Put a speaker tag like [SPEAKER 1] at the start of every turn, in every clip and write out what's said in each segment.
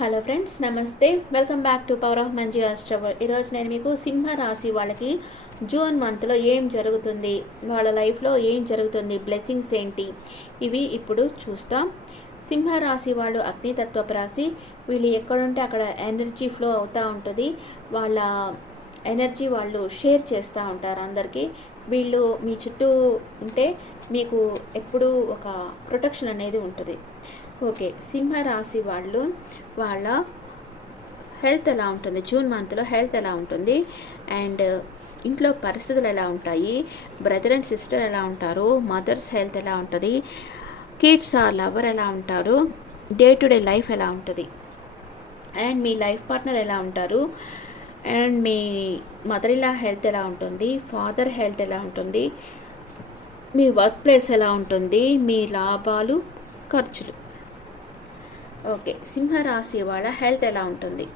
[SPEAKER 1] Hello friends నమస్తే. Welcome back to power of Manji అస్ట్రబల్ ఈరోజు నేను మీకు సింహ రాశి వాళ్ళకి జూన్ మంత్లో ఏం జరుగుతుంది వాళ్ళ లైఫ్లో ఏం జరుగుతుంది బ్లెస్సింగ్స్ ఏంటి ఇవి ఇప్పుడు చూస్తాం. సింహ రాశి వాళ్ళు అగ్నితత్వపు రాశి వీళ్ళు ఎక్కడుంటే అక్కడ ఎనర్జీ ఫ్లో అవుతూ ఉంటుంది. వాళ్ళ ఎనర్జీ వాళ్ళు షేర్ చేస్తూ ఉంటారు అందరికీ. వీళ్ళు మీ చుట్టూ ఉంటే మీకు ఎప్పుడూ ఒక ప్రొటెక్షన్ అనేది ఉంటుంది. ఓకే సింహరాశి వాళ్ళు వాళ్ళ హెల్త్ ఎలా ఉంటుంది? జూన్ మంత్లో హెల్త్ ఎలా ఉంటుంది? అండ్ ఇంట్లో పరిస్థితులు ఎలా ఉంటాయి? బ్రదర్ అండ్ సిస్టర్ ఎలా ఉంటారు? మదర్స్ హెల్త్ ఎలా ఉంటుంది? కిడ్స్ ఆ లవర్ ఎలా ఉంటారు? డే టు డే లైఫ్ ఎలా ఉంటుంది? అండ్ మీ లైఫ్ పార్ట్నర్ ఎలా ఉంటారు? అండ్ మీ మదర్ ఇలా హెల్త్ ఎలా ఉంటుంది? ఫాదర్ హెల్త్ ఎలా ఉంటుంది? మీ వర్క్ ప్లేస్ ఎలా ఉంటుంది? మీ లాభాలు ఖర్చులు. ఓకే. సింహరాశి వాళ్ళ హెల్త్ ఎలా ఉంటుంది?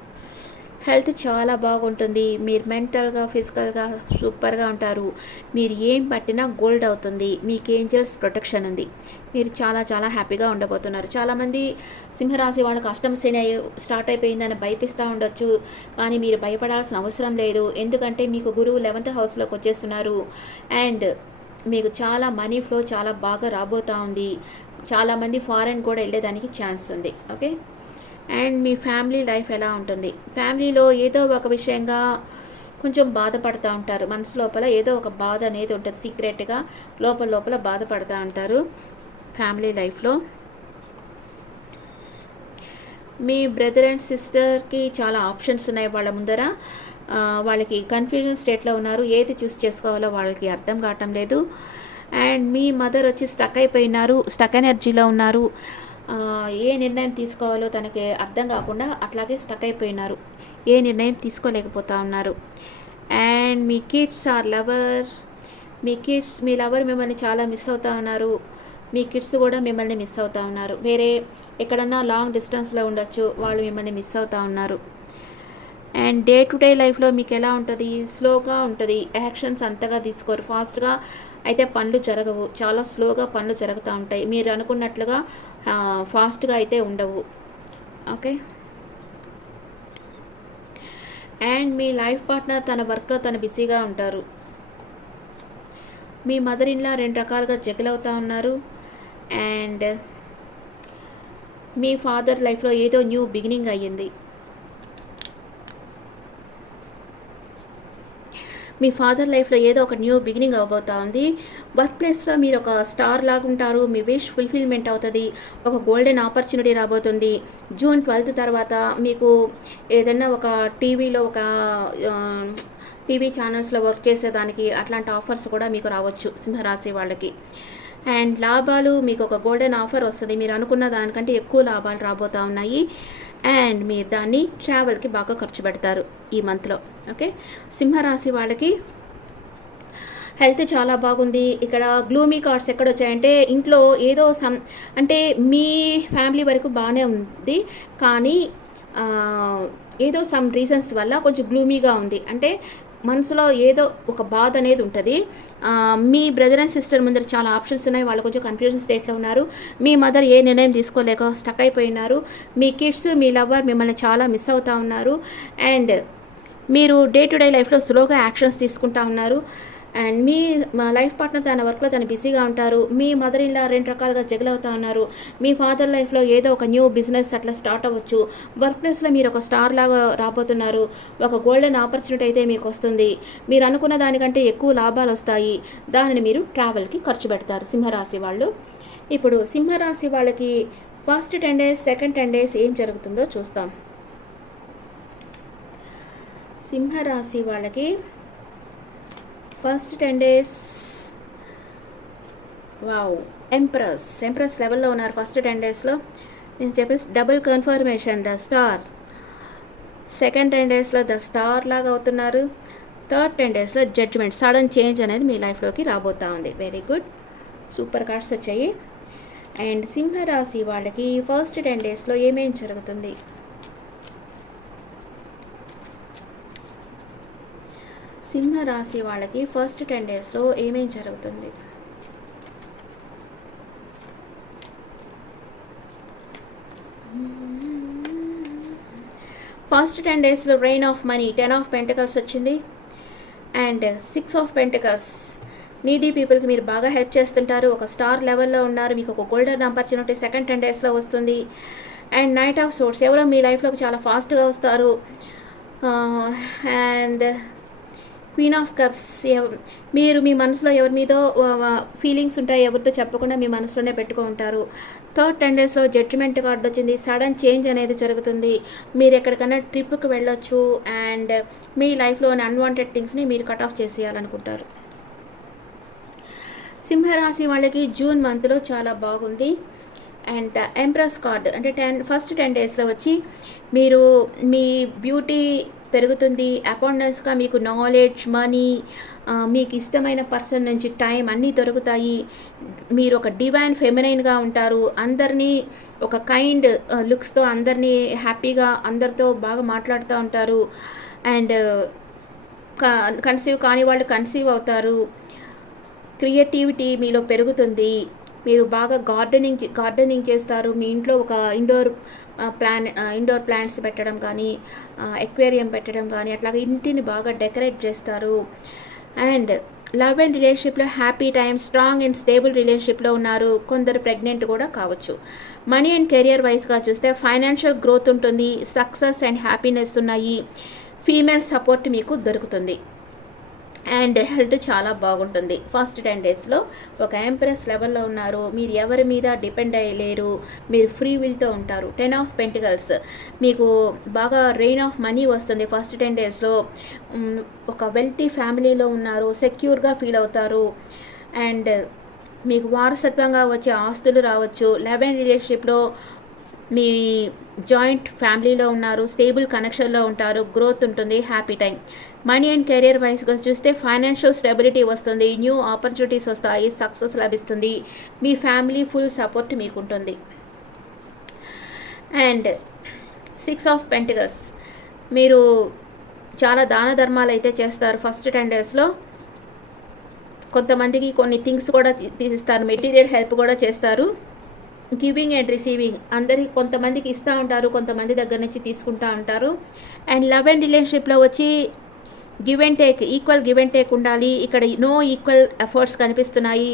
[SPEAKER 1] హెల్త్ చాలా బాగుంటుంది. మీరు మెంటల్గా ఫిజికల్గా సూపర్గా ఉంటారు. మీరు ఏం పట్టినా గోల్డ్ అవుతుంది. మీకు ఏంజల్స్ ప్రొటెక్షన్ ఉంది. మీరు చాలా చాలా హ్యాపీగా ఉండబోతున్నారు. చాలామంది సింహరాశి వాళ్ళకి అష్టమ శని స్టార్ట్ అయిపోయిందని భయపిస్తూ ఉండొచ్చు. కానీ మీరు భయపడాల్సిన అవసరం లేదు. ఎందుకంటే మీకు గురువు లెవెంత్ హౌస్లోకి వచ్చేస్తున్నారు. అండ్ మీకు చాలా మనీ ఫ్లో చాలా బాగా రాబోతూ ఉంది. చాలామంది ఫారెన్ కూడా వెళ్ళేదానికి ఛాన్స్ ఉంది ఓకే? అండ్ మీ ఫ్యామిలీ లైఫ్ ఎలా ఉంటుంది? ఫ్యామిలీలో ఏదో ఒక విషయంగా కొంచెం బాధపడుతూ ఉంటారు. మనసు లోపల ఏదో ఒక బాధ అనేది ఉంటుంది. సీక్రెట్గా లోపల లోపల బాధపడుతూ ఉంటారు ఫ్యామిలీ లైఫ్లో. మీ బ్రదర్ అండ్ సిస్టర్కి చాలా ఆప్షన్స్ ఉన్నాయి వాళ్ళ ముందర. వాళ్ళకి కన్ఫ్యూజన్ స్టేట్లో ఉన్నారు. ఏది చూస్ చేసుకోవాలో వాళ్ళకి అర్థం కావటం లేదు. అండ్ మీ మదర్ వచ్చి స్టక్ అయిపోయినారు స్టక్ ఎనర్జీలో ఉన్నారు. ఏ నిర్ణయం తీసుకోవాలో తనకి అర్థం కాకుండా అట్లాగే స్టక్ అయిపోయినారు. ఏ నిర్ణయం తీసుకోలేకపోతా ఉన్నారు. అండ్ మీ కిడ్స్ ఆర్ లవర్ మీ కిడ్స్ మీ లవర్ మిమ్మల్ని చాలా మిస్ అవుతా ఉన్నారు. మీ కిడ్స్ కూడా మిమ్మల్ని మిస్ అవుతా ఉన్నారు. వేరే ఎక్కడన్నా లాంగ్ డిస్టెన్స్లో ఉండొచ్చు వాళ్ళు మిమ్మల్ని మిస్ అవుతా ఉన్నారు. అండ్ డే టు డే లైఫ్లో మీకు ఎలా ఉంటుంది? స్లోగా ఉంటుంది. యాక్షన్స్ అంతగా తీసుకోరు. ఫాస్ట్గా అయితే పనులు జరగవు. చాలా స్లోగా పనులు జరుగుతూ ఉంటాయి. మీరు అనుకున్నట్లుగా ఫాస్ట్గా అయితే ఉండవు. ఓకే? అండ్ మీ లైఫ్ పార్ట్నర్ తన వర్క్లో తను బిజీగా ఉంటారు. మీ మదర్ ఇన్లా రెండు రకాలుగా జగల్ అవుతా ఉన్నారు. అండ్ మీ ఫాదర్ లైఫ్లో ఏదో న్యూ బిగినింగ్ అయ్యింది. మీ ఫాదర్ లైఫ్లో ఏదో ఒక న్యూ బిగినింగ్ అవబోతా ఉంది వర్క్ ప్లేస్లో మీరు ఒక స్టార్ లాగా ఉంటారు మీ విష్ ఫుల్ఫిల్మెంట్ అవుతుంది. ఒక గోల్డెన్ ఆపర్చునిటీ రాబోతుంది. జూన్ ట్వెల్త్ తర్వాత మీకు ఏదైనా ఒక టీవీలో ఒక టీవీ ఛానల్స్లో వర్క్ చేసేదానికి అట్లాంటి ఆఫర్స్ కూడా మీకు రావచ్చు సింహరాశి వాళ్ళకి. అండ్ లాభాలు మీకు ఒక గోల్డెన్ ఆఫర్ వస్తుంది. మీరు అనుకున్న దానికంటే ఎక్కువ లాభాలు రాబోతూ ఉన్నాయి. అండ్ మీరు దాన్ని ట్రావెల్కి బాగా ఖర్చు పెడతారు ఈ మంత్లో. ఓకే? సింహరాశి వాళ్ళకి హెల్త్ చాలా బాగుంది. ఇక్కడ గ్లూమీ కార్డ్స్ ఎక్కడ వచ్చాయంటే ఇంట్లో ఏదో సమ్ అంటే మీ ఫ్యామిలీ వరకు బాగానే ఉంది. కానీ ఏదో సమ్ రీజన్స్ వల్ల కొంచెం గ్లూమీగా ఉంది. అంటే మనసులో ఏదో ఒక బాధ అనేది ఉంటుంది. మీ బ్రదర్ అండ్ సిస్టర్ ముందర చాలా ఆప్షన్స్ ఉన్నాయి. వాళ్ళు కొంచెం కన్ఫ్యూజన్ స్టేట్లో ఉన్నారు. మీ మదర్ ఏ నిర్ణయం తీసుకోలేక స్టక్ అయిపోయినారు మీ కిడ్స్ మీ లవర్ మిమ్మల్ని చాలా మిస్ అవుతూ ఉన్నారు. అండ్ మీరు డే టు డే లైఫ్లో స్లోగా యాక్షన్స్ తీసుకుంటా ఉన్నారు. అండ్ మీ మా లైఫ్ పార్ట్నర్ తన వర్క్లో తను బిజీగా ఉంటారు. మీ మదర్ ఇలా రెండు రకాలుగా జగల్ అవుతా ఉన్నారు. మీ ఫాదర్ లైఫ్లో ఏదో ఒక న్యూ బిజినెస్ అట్లా స్టార్ట్ అవ్వచ్చు. వర్క్ ప్లేస్లో మీరు ఒక స్టార్ లాగా రాబోతున్నారు. ఒక గోల్డెన్ ఆపర్చునిటీ అయితే మీకు వస్తుంది. మీరు అనుకున్న దానికంటే ఎక్కువ లాభాలు వస్తాయి. దానిని మీరు ట్రావెల్కి ఖర్చు పెడతారు. సింహరాశి వాళ్ళు. ఇప్పుడు సింహరాశి వాళ్ళకి first ten days second ten days ఏం జరుగుతుందో చూస్తాం. సింహరాశి వాళ్ళకి first ten days. Wow. Empress empress లెవెల్లో ఉన్నారు ఫస్ట్ టెన్ డేస్లో. నేను చెప్పేసి double confirmation the star second ten డేస్లో ద స్టార్ లాగా అవుతున్నారు. థర్డ్ టెన్ డేస్లో జడ్జ్మెంట్ సడన్ చేంజ్ అనేది మీ లైఫ్లోకి రాబోతా ఉంది. వెరీ గుడ్ సూపర్ కార్డ్స్ వచ్చాయి. అండ్ సింహరాశి వాళ్ళకి ఫస్ట్ టెన్ డేస్లో ఏమేమి జరుగుతుంది? సింహ రాశి వాళ్ళకి ఫస్ట్ టెన్ డేస్లో ఏమేం జరుగుతుంది? ఫస్ట్ టెన్ డేస్లో rain of money ten of pentacles వచ్చింది. And six of pentacles needy పీపుల్కి మీరు బాగా హెల్ప్ చేస్తుంటారు. ఒక స్టార్ లెవెల్లో ఉన్నారు. మీకు ఒక గోల్డెన్ ఆపర్చునిటీ సెకండ్ టెన్ డేస్లో వస్తుంది. అండ్ నైట్ ఆఫ్ సోర్స్ ఎవరో మీ లైఫ్లోకి చాలా ఫాస్ట్గా వస్తారు. Uh, and queen of cups మీరు మీ మనసులో ఎవరి మీదో ఫీలింగ్స్ ఉంటాయి ఎవరితో చెప్పకుండా మీ మనసులోనే పెట్టుకో ఉంటారు. థర్డ్ టెన్ డేస్లో జడ్జిమెంట్ కార్డు వచ్చింది సడన్ చేంజ్ అనేది జరుగుతుంది. మీరు ఎక్కడికైనా ట్రిప్కి వెళ్ళొచ్చు అండ్ మీ లైఫ్లోని అన్వాంటెడ్ థింగ్స్ని మీరు కట్ ఆఫ్ చేసేయాలనుకుంటారు. సింహరాశి వాళ్ళకి జూన్ మంత్లో చాలా బాగుంది. అండ్ ఎంప్రెస్ కార్డ్ అంటే టెన్ ఫస్ట్ టెన్ డేస్లో వచ్చి మీరు మీ బ్యూటీ పెరుగుతుంది. అపాండెన్స్గా మీకు నాలెడ్జ్ మనీ మీకు ఇష్టమైన పర్సన్ నుంచి టైం అన్నీ దొరుకుతాయి. మీరు ఒక డివైన్ ఫెమినైన్గా ఉంటారు. అందరినీ ఒక కైండ్ లుక్స్తో అందరినీ హ్యాపీగా అందరితో బాగా మాట్లాడుతూ ఉంటారు. అండ్ కన్సీవ్ కాని వాళ్ళు కన్సీవ్ అవుతారు. క్రియేటివిటీ మీలో పెరుగుతుంది. మీరు బాగా గార్డెనింగ్ గార్డెనింగ్ చేస్తారు. మీ ఇంట్లో ఒక ఇండోర్ ప్లాన్ ఇండోర్ ప్లాంట్స్ పెట్టడం కానీ ఎక్వేరియం పెట్టడం కానీ అట్లాగే ఇంటిని బాగా డెకరేట్ చేస్తారు. అండ్ లవ్ అండ్ రిలేషన్షిప్లో happy time strong and stable రిలేషన్షిప్లో ఉన్నారు కొందరు ప్రెగ్నెంట్ కూడా కావచ్చు. మనీ అండ్ కెరియర్ వైజ్గా చూస్తే ఫైనాన్షియల్ గ్రోత్ ఉంటుంది సక్సెస్ అండ్ హ్యాపీనెస్ ఉన్నాయి. ఫీమేల్ సపోర్ట్ మీకు దొరుకుతుంది. అండ్ హెల్త్ చాలా బాగుంటుంది. ఫస్ట్ టెన్ డేస్లో ఒక ఎంప్రెస్ లెవెల్లో ఉన్నారు. మీరు ఎవరి మీద డిపెండ్ అయ్యలేరు మీరు ఫ్రీ విల్తో ఉంటారు. Ten of pentacles. మీకు బాగా రెయిన్ ఆఫ్ మనీ వస్తుంది ఫస్ట్ టెన్ డేస్లో. ఒక వెల్తీ ఫ్యామిలీలో ఉన్నారు. సెక్యూర్గా ఫీల్ అవుతారు. అండ్ మీకు వారసత్వంగా వచ్చే ఆస్తులు రావచ్చు. లెవెన్ రిలేషన్షిప్లో మీ జాయింట్ ఫ్యామిలీలో ఉన్నారు. స్టేబుల్ కనెక్షన్లో ఉంటారు. గ్రోత్ ఉంటుంది. Happy time money and career వైస్గా చూస్తే ఫైనాన్షియల్ స్టెబిలిటీ వస్తుంది న్యూ ఆపర్చునిటీస్ వస్తాయి సక్సెస్ లభిస్తుంది. మీ ఫ్యామిలీ ఫుల్ సపోర్ట్ మీకు ఉంటుంది అండ్ సిక్స్ ఆఫ్ పెంటిగల్స్ మీరు చాలా దాన ధర్మాలు అయితే చేస్తారు. ఫస్ట్ టెన్ డేస్లో కొంతమందికి కొన్ని థింగ్స్ కూడా తీసిస్తారు. మెటీరియల్ హెల్ప్ కూడా చేస్తారు. Giving and receiving. అందరికి కొంతమందికి ఇస్తూ ఉంటారు కొంతమంది దగ్గర నుంచి తీసుకుంటూ ఉంటారు. అండ్ లవ్ అండ్ రిలేషన్షిప్లో వచ్చి give and take equal give and take ఉండాలి. ఇక్కడ నో ఈక్వల్ ఎఫర్ట్స్ కనిపిస్తున్నాయి.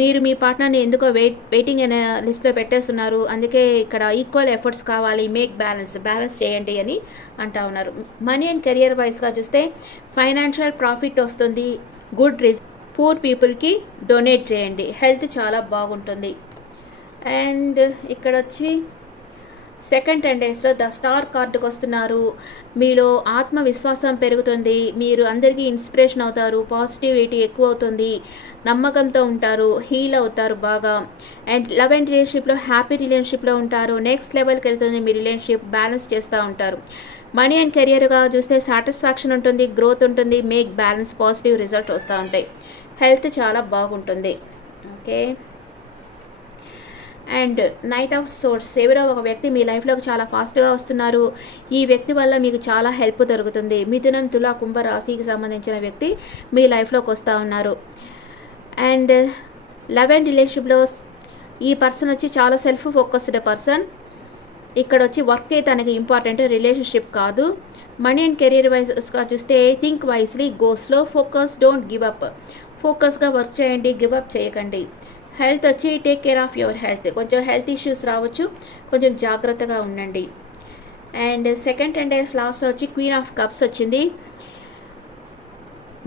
[SPEAKER 1] మీరు మీ పార్ట్నర్ని ఎందుకో వెయిట్ వెయిటింగ్ అనే లిస్ట్లో పెట్టేస్తున్నారు. అందుకే ఇక్కడ ఈక్వల్ ఎఫర్ట్స్ కావాలి. మేక్ బ్యాలెన్స్ బ్యాలెన్స్ చేయండి అని అంటా ఉన్నారు. మనీ అండ్ కెరియర్ వైజ్గా చూస్తే ఫైనాన్షియల్ ప్రాఫిట్ వస్తుంది. గుడ్ రిజ్ పూర్ పీపుల్కి డొనేట్ చేయండి. హెల్త్ చాలా బాగుంటుంది. అండ్ ఇక్కడ వచ్చి సెకండ్ టెన్ డేస్లో ద స్టార్ కార్డుకు వస్తున్నారు మీలో ఆత్మవిశ్వాసం పెరుగుతుంది. మీరు అందరికీ ఇన్స్పిరేషన్ అవుతారు. పాజిటివిటీ ఎక్కువ అవుతుంది నమ్మకంతో ఉంటారు. హీల్ అవుతారు బాగా. అండ్ లవ్ అండ్ రిలేషన్షిప్లో హ్యాపీ రిలేషన్షిప్లో ఉంటారు. నెక్స్ట్ లెవెల్కి వెళ్తుంది. మీ రిలేషన్షిప్ బ్యాలెన్స్ చేస్తూ ఉంటారు. మనీ అండ్ కెరియర్గా చూస్తే సాటిస్ఫాక్షన్ ఉంటుంది. గ్రోత్ ఉంటుంది. మేక్ బ్యాలెన్స్ పాజిటివ్ రిజల్ట్ వస్తూ ఉంటాయి. హెల్త్ చాలా బాగుంటుంది. Okay. And knight of swords ఎవరో ఒక వ్యక్తి మీ లైఫ్లోకి చాలా ఫాస్ట్గా వస్తున్నారు. ఈ వ్యక్తి వల్ల మీకు చాలా హెల్ప్ దొరుకుతుంది. మిథునం తులా కుంభ రాశికి సంబంధించిన వ్యక్తి మీ లైఫ్లోకి వస్తూ ఉన్నారు. అండ్ లవ్ అండ్ రిలేషన్షిప్లో ఈ పర్సన్ వచ్చి చాలా సెల్ఫ్ ఫోకస్డ్ పర్సన్ ఇక్కడ వచ్చి వర్కే తనకి ఇంపార్టెంట్ రిలేషన్షిప్ కాదు. మనీ అండ్ కెరీర్ వైజ్గా చూస్తే థింక్ వైజ్లీ గోస్లో ఫోకస్ డోంట్ గివ్ అప్ ఫోకస్గా వర్క్ చేయండి గివ్ అప్ చేయకండి. హెల్త్ వచ్చి take care of your health. కొంచెం హెల్త్ ఇష్యూస్ రావచ్చు. కొంచెం జాగ్రత్తగా ఉండండి. అండ్ సెకండ్ టెన్ డేస్ లాస్ట్లో వచ్చి క్వీన్ ఆఫ్ కప్స్ వచ్చింది.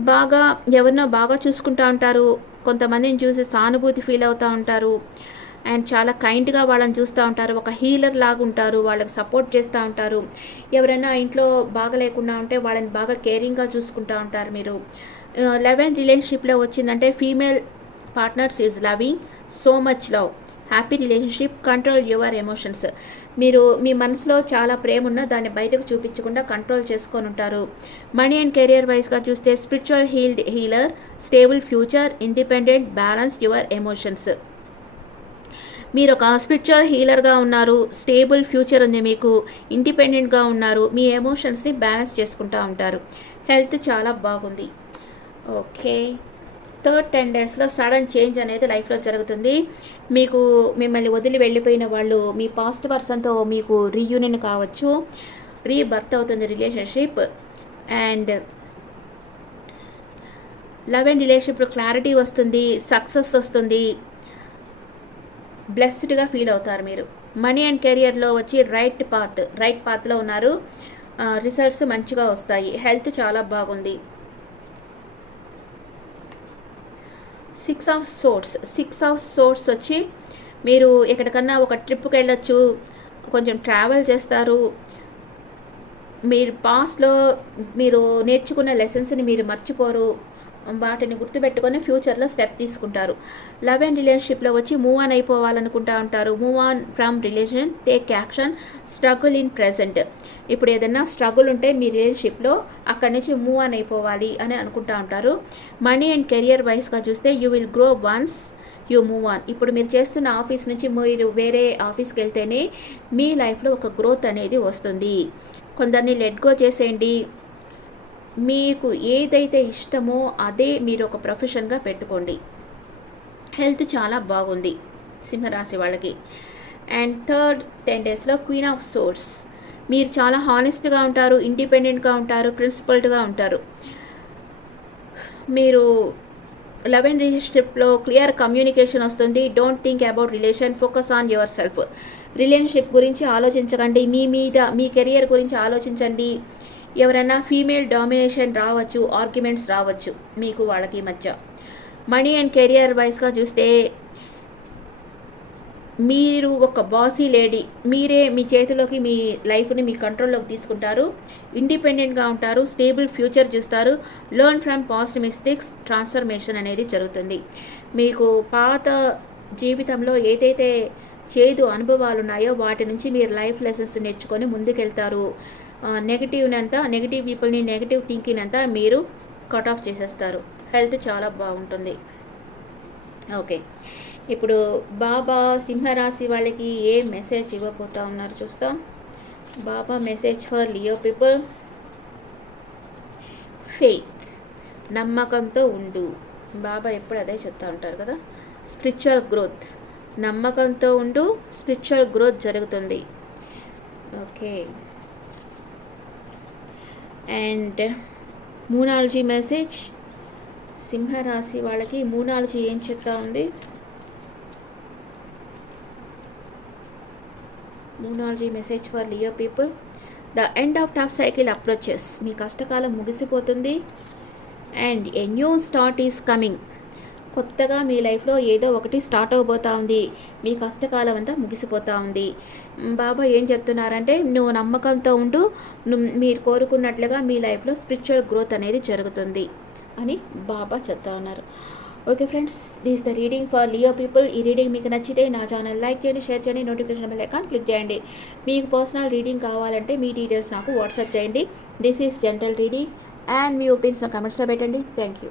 [SPEAKER 1] బాగా ఎవరినో బాగా చూసుకుంటూ ఉంటారు. కొంతమందిని చూసి సానుభూతి ఫీల్ అవుతూ ఉంటారు. అండ్ చాలా కైండ్గా వాళ్ళని చూస్తూ ఉంటారు. ఒక హీలర్ లాగా ఉంటారు. వాళ్ళకి సపోర్ట్ చేస్తూ ఉంటారు. ఎవరైనా ఇంట్లో బాగా లేకుండా ఉంటే వాళ్ళని బాగా కేరింగ్గా చూసుకుంటూ ఉంటారు మీరు. లెవెన్ రిలేషన్షిప్లో వచ్చిందంటే female partners is loving so much love happy relationship control your emotions మీరు మీ మనసులో చాలా ప్రేమ ఉన్నా దాన్ని బయటకు చూపించకుండా కంట్రోల్ చేసుకొని ఉంటారు. మనీ అండ్ కెరియర్ వైజ్గా చూస్తే spiritual healed healer stable future independent balance your emotions మీరు ఒక స్పిరిచువల్ హీలర్గా ఉన్నారు స్టేబుల్ ఫ్యూచర్ ఉంది మీకు ఇండిపెండెంట్గా ఉన్నారు మీ ఎమోషన్స్ని బ్యాలెన్స్ చేసుకుంటూ ఉంటారు. హెల్త్ చాలా బాగుంది. ఓకే థర్డ్ టెన్ డేస్లో సడన్ చేంజ్ అనేది లైఫ్లో జరుగుతుంది. మీకు మిమ్మల్ని వదిలి వెళ్ళిపోయిన వాళ్ళు మీ పాస్ట్ పర్సన్తో మీకు రీయూనియన్ కావచ్చు. రీబర్త్ అవుతుంది రిలేషన్షిప్. అండ్ లవ్ అండ్ రిలేషన్షిప్లో క్లారిటీ వస్తుంది సక్సెస్ వస్తుంది. బ్లెస్డ్గా ఫీల్ అవుతారు మీరు. మనీ అండ్ కెరియర్లో వచ్చి రైట్ పాత్ రైట్ పాత్లో ఉన్నారు. రిజల్ట్స్ మంచిగా వస్తాయి. హెల్త్ చాలా బాగుంది. Six of swords six of swords వచ్చి మీరు ఎక్కడికన్నా ఒక ట్రిప్కి వెళ్ళొచ్చు కొంచెం ట్రావెల్ చేస్తారు. మీరు పాస్ట్లో మీరు నేర్చుకున్న లెసన్స్ని మీరు మర్చిపోరు. వాటిని గుర్తుపెట్టుకొని ఫ్యూచర్లో స్టెప్ తీసుకుంటారు. లవ్ అండ్ రిలేషన్షిప్లో వచ్చి మూవ్ ఆన్ అయిపోవాలనుకుంటా ఉంటారు. Move on from relation take action struggle in present ఇప్పుడు ఏదైనా స్ట్రగుల్ ఉంటే మీ రిలేషన్షిప్లో అక్కడి నుంచి మూవ్ ఆన్ అయిపోవాలి అని అనుకుంటా ఉంటారు. మనీ అండ్ కెరియర్ వైస్గా చూస్తే you will grow once you move on ఇప్పుడు మీరు చేస్తున్న ఆఫీస్ నుంచి మీరు వేరే ఆఫీస్కి వెళ్తేనే మీ లైఫ్లో ఒక గ్రోత్ అనేది వస్తుంది. కొందరిని లెట్ గో చేసేయండి. మీకు ఏదైతే ఇష్టమో అదే మీరు ఒక ప్రొఫెషన్గా పెట్టుకోండి. హెల్త్ చాలా బాగుంది సింహరాశి వాళ్ళకి. అండ్ థర్డ్ టెన్ డేస్లో క్వీన్ ఆఫ్ సోర్స్. మీరు చాలా హానెస్ట్గా ఉంటారు ఇండిపెండెంట్గా ఉంటారు ప్రిన్సిపల్డ్గా ఉంటారు. మీరు లవ్ అండ్ రిలేషన్షిప్లో క్లియర్ కమ్యూనికేషన్ వస్తుంది. Don't think about relation focus on yourself. Relationship గురించి ఆలోచించకండి. మీ మీద మీ కెరియర్ గురించి ఆలోచించండి. ఎవరైనా ఫీమేల్ డామినేషన్ రావచ్చు ఆర్గ్యుమెంట్స్ రావచ్చు మీకు వాళ్ళకి మధ్య. మనీ అండ్ కెరియర్ వైస్గా చూస్తే మీరు ఒక బాసీ లేడీ మీరే మీ చేతిలోకి మీ లైఫ్ని మీ కంట్రోల్లోకి తీసుకుంటారు ఇండిపెండెంట్గా ఉంటారు స్టేబుల్ ఫ్యూచర్ చూస్తారు learn from past mistakes transformation అనేది జరుగుతుంది. మీకు పాత జీవితంలో ఏదైతే చేదు అనుభవాలు ఉన్నాయో వాటి నుంచి మీరు లైఫ్ లెసన్స్ నేర్చుకొని ముందుకెళ్తారు. నెగిటివ్ని అంతా నెగిటివ్ పీపుల్ని నెగిటివ్ థింకింగ్ అంతా మీరు కట్ ఆఫ్ చేసేస్తారు. హెల్త్ చాలా బాగుంటుంది. ఓకే ఇప్పుడు బాబా సింహరాశి వాళ్ళకి ఏ మెసేజ్ ఇవ్వబోతా ఉన్నారు చూస్తాం. బాబా message for Leo people faith నమ్మకంతో ఉండు. బాబా ఎప్పుడు అదే చెప్తా ఉంటారు కదా. స్పిరిచువల్ గ్రోత్ నమ్మకంతో ఉండు స్పిరిచువల్ గ్రోత్ జరుగుతుంది. ఓకే అండ్ మూనాలజీ మెసేజ్ సింహరాశి వాళ్ళకి మూనాలజీ ఏం చెప్తా ఉంది moonology message for Leo people the end of tough cycle approaches మీ కష్టకాలం ముగిసిపోతుంది and a new start is coming కొత్తగా మీ లైఫ్లో ఏదో ఒకటి స్టార్ట్ అవబోతా ఉంది. మీ కష్టకాలం అంతా ముగిసిపోతూ ఉంది. బాబా ఏం చెప్తున్నారంటే నువ్వు నమ్మకంతో ఉండు. మీరు కోరుకున్నట్లుగా మీ లైఫ్లో స్పిరిచువల్ గ్రోత్ అనేది జరుగుతుంది. అని బాబా చెప్తా ఉన్నారు. Okay friends this the reading for Leo people ఈ రీడింగ్ మీకు నచ్చితే నా ఛానల్ లైక్ చేయండి షేర్ చేయండి నోటిఫికేషన్ బెల్ ఐకాన్ క్లిక్ చేయండి. మీకు పర్సనల్ రీడింగ్ కావాలంటే మీ డీటెయిల్స్ నాకు వాట్సాప్ చేయండి. This is general reading and me opinions నా కమెంట్స్లో పెట్టండి. Thank you